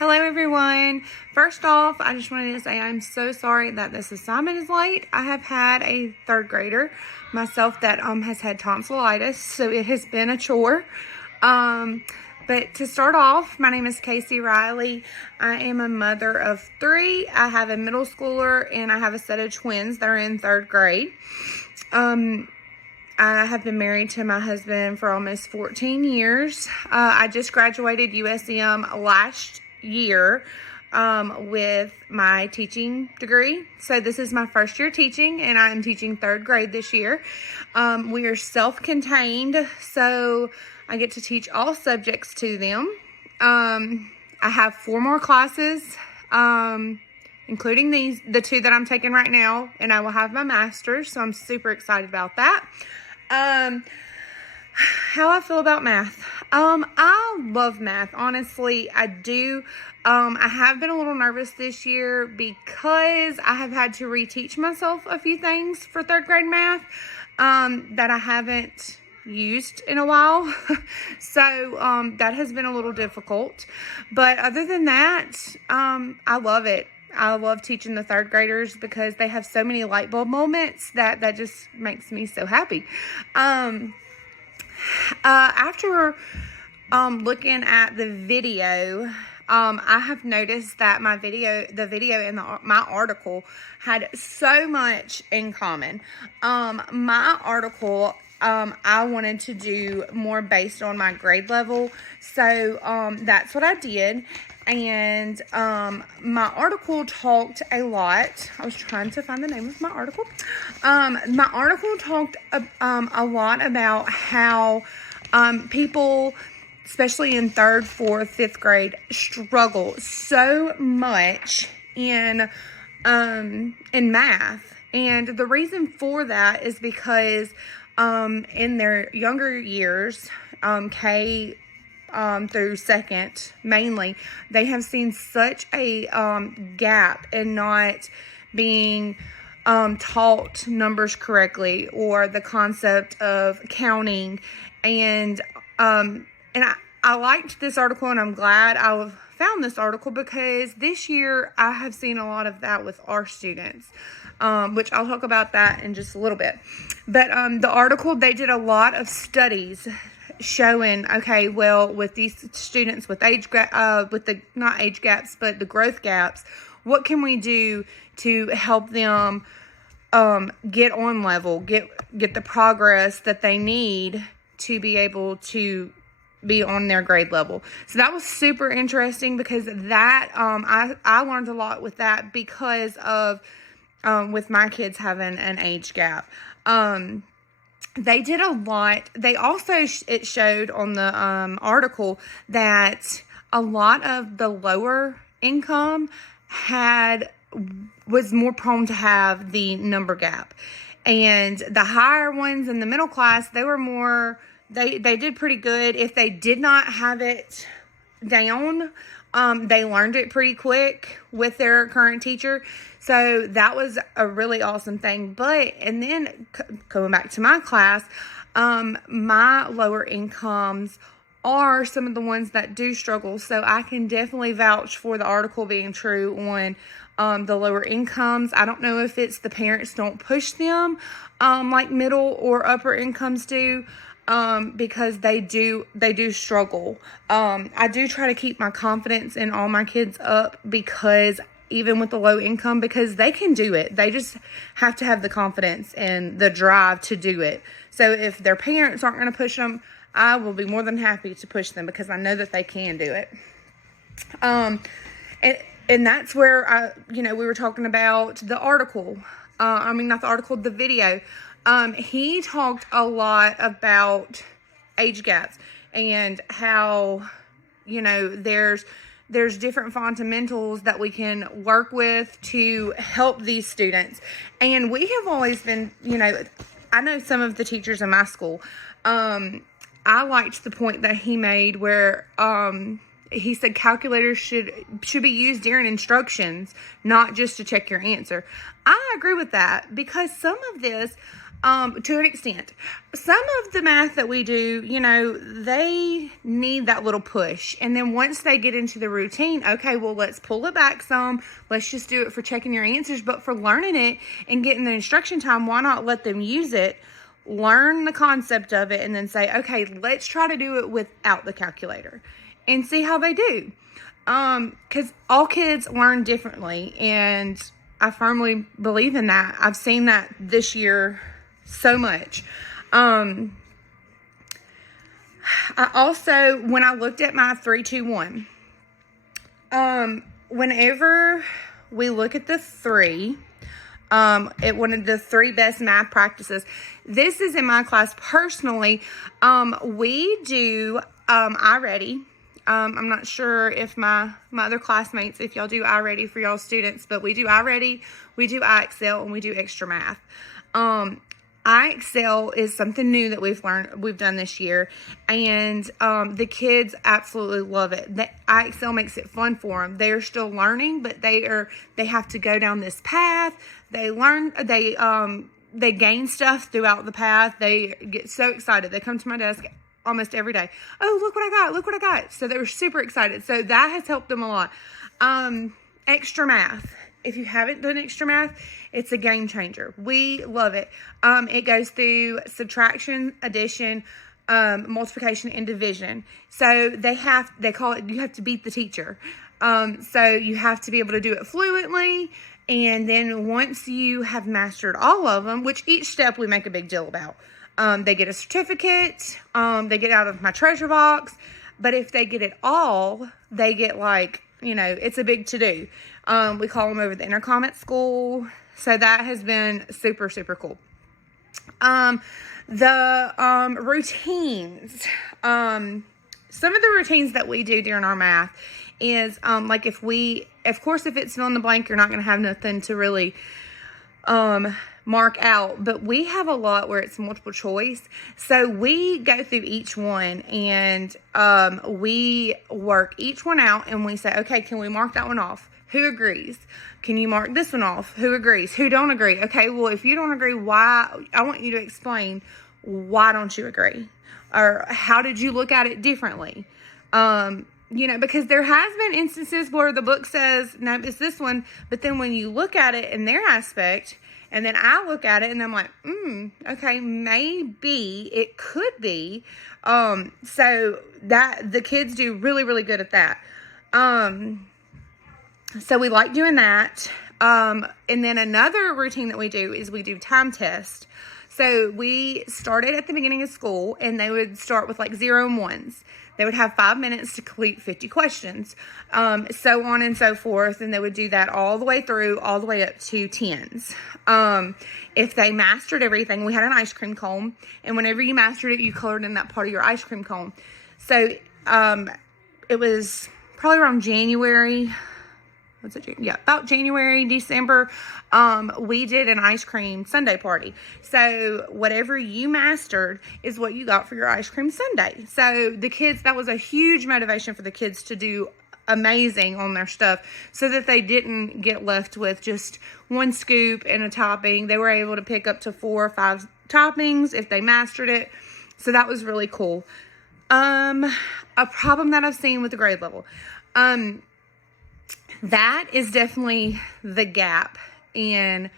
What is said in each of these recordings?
Hello everyone. First off, I just wanted to say I'm so sorry that this assignment is late. I have had a third grader myself that has had tonsillitis, so it has been a chore. But to start off, my name is Casey Riley. I am a mother of 3. I have a middle schooler and I have a set of twins that are in 3rd grade. I have been married to my husband for almost 14 years. I just graduated USM last year with my teaching degree. So this is my first year teaching, and I am teaching 3rd grade this year. We are self-contained, so I get to teach all subjects to them. I have 4 more classes, including the 2 that I'm taking right now, and I will have my master's, so I'm super excited about that. How I feel about math. I love math. Honestly, I do. I have been a little nervous this year because I have had to reteach myself a few things for 3rd grade math, that I haven't used in a while. So, that has been a little difficult. But other than that, I love it. I love teaching the 3rd graders because they have so many light bulb moments that just makes me so happy. After looking at the video, I have noticed that the video and my article had so much in common. My article, I wanted to do more based on my grade level, so that's what I did. And my article talked a lot. I was trying to find the name of my article. My article talked a lot about how people, especially in 3rd, 4th, 5th grade, struggle so much in math. And the reason for that is because in their younger years, K through 2nd mainly, they have seen such a gap in not being taught numbers correctly, or the concept of counting. And I liked this article, and I'm glad I found this article because this year I have seen a lot of that with our students, which I'll talk about that in just a little bit. But the article, they did a lot of studies showing, okay, well, with these students with not age gaps, but the growth gaps, what can we do to help them get on level, get the progress that they need to be able to be on their grade level. So that was super interesting because that I learned a lot with that because of with my kids having an age gap. They did a lot. They also, it showed on the article that a lot of the lower income was more prone to have the number gap. And the higher ones in the middle class, they were more, they did pretty good. If they did not have it down, they learned it pretty quick with their current teacher. So that was a really awesome thing. And then going back to my class, my lower incomes are some of the ones that do struggle. So I can definitely vouch for the article being true on the lower incomes. I don't know if it's the parents don't push them like middle or upper incomes do. Because they do struggle. I do try to keep my confidence in all my kids up, because even with the low income, because they can do it. They just have to have the confidence and the drive to do it. So if their parents aren't going to push them, I will be more than happy to push them because I know that they can do it. And that's where we were talking about the article. Not the article, the video. He talked a lot about age gaps and how, there's different fundamentals that we can work with to help these students. And we have always been, I know some of the teachers in my school, I liked the point that he made where, he said calculators should be used during instructions, not just to check your answer. I agree with that because some of this, to an extent. Some of the math that we do, they need that little push. And then once they get into the routine, okay, well, let's pull it back some. Let's just do it for checking your answers. But for learning it and getting the instruction time, why not let them use it, learn the concept of it, and then say, okay, let's try to do it without the calculator and see how they do. Because all kids learn differently, and I firmly believe in that. I've seen that this year so much. I also, when I looked at my 3-2-1, whenever we look at the three, at one of the 3 best math practices, this is in my class personally. We do iReady. I'm not sure if my other classmates, if y'all do iReady for y'all students, but we do iReady, we do iExcel, and we do Extra Math. iExcel is something new that we've done this year, and the kids absolutely love it. iExcel makes it fun for them. They're still learning, but they have to go down this path. They learn, they gain stuff throughout the path. They get so excited. They come to my desk almost every day. Oh, look what I got. So they were super excited. So that has helped them a lot. Extra Math. If you haven't done Extra Math, it's a game changer. We love it. It goes through subtraction, addition, multiplication, and division. So they call it, you have to beat the teacher. So you have to be able to do it fluently. And then once you have mastered all of them, which each step we make a big deal about, they get a certificate, they get out of my treasure box. But if they get it all, they get it's a big to-do. We call them over the intercom at school. So that has been super, super cool. The routines. Some of the routines that we do during our math is, if it's fill in the blank, you're not going to have nothing to really mark out, but we have a lot where it's multiple choice. So we go through each one and we work each one out, and we say, okay, can we mark that one off? Who agrees? Can you mark this one off? Who agrees? Who don't agree? Okay, well, if you don't agree, why? I want you to explain, why don't you agree? Or how did you look at it differently? Because there has been instances where the book says, no, it's this one. But then when you look at it in their aspect, and then I look at it and I'm like, okay, maybe it could be. So that the kids do really, really good at that. So we like doing that. And then another routine that we do is we do time test. So we started at the beginning of school, and they would start with 0 and 1s. They would have 5 minutes to complete 50 questions, so on and so forth. And they would do that all the way through, all the way up to 10s. If they mastered everything, we had an ice cream cone. And whenever you mastered it, you colored in that part of your ice cream cone. So it was probably around January. About January, December, we did an ice cream sundae party. So whatever you mastered is what you got for your ice cream sundae. So the kids, that was a huge motivation for the kids to do amazing on their stuff, so that they didn't get left with just one scoop and a topping. They were able to pick up to 4 or 5 toppings if they mastered it. So that was really cool. A problem that I've seen with the grade level, that is definitely the gap in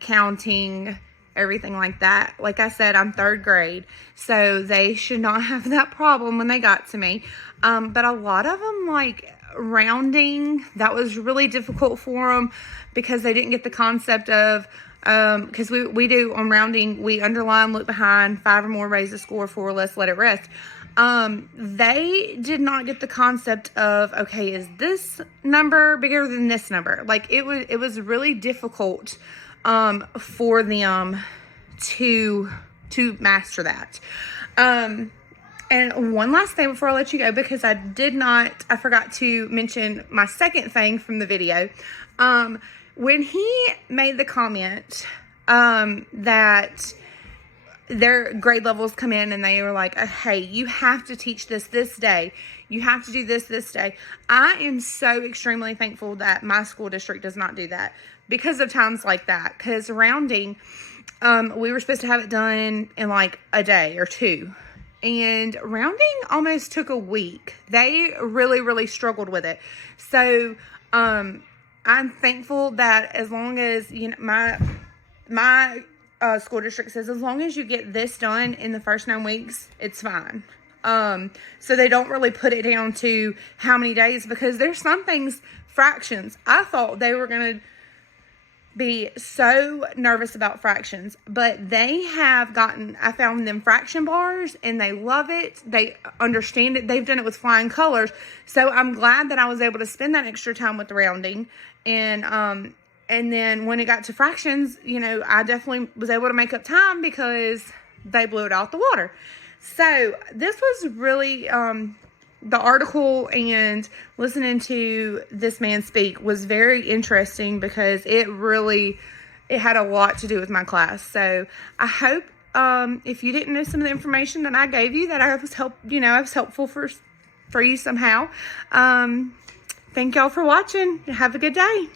counting, everything like that. Like I said, I'm 3rd grade, so they should not have that problem when they got to me. But a lot of them, rounding, that was really difficult for them, because they didn't get the concept of, because we do on rounding, we underline, look behind, 5 or more, raise the score, 4 or less, let it rest. They did not get the concept of, okay, is this number bigger than this number? It was really difficult, for them to master that. And one last thing before I let you go, because I forgot to mention my second thing from the video. When he made the comment, that their grade levels come in and they were like, hey, you have to teach this day. You have to do this day. I am so extremely thankful that my school district does not do that, because of times like that. Because rounding, we were supposed to have it done in like a day or two. And rounding almost took a week. They really, really struggled with it. So, I'm thankful that as long as, my school district says, as long as you get this done in the first 9 weeks, it's fine. So they don't really put it down to how many days, because there's some things, fractions. I thought they were going to be so nervous about fractions, but I found them fraction bars and they love it. They understand it. They've done it with flying colors. So I'm glad that I was able to spend that extra time with the rounding. And then when it got to fractions, I definitely was able to make up time because they blew it out the water. So this was really, the article and listening to this man speak was very interesting because it had a lot to do with my class. So I hope, if you didn't know some of the information that I gave you, that I was helpful for you somehow. Thank y'all for watching. Have a good day.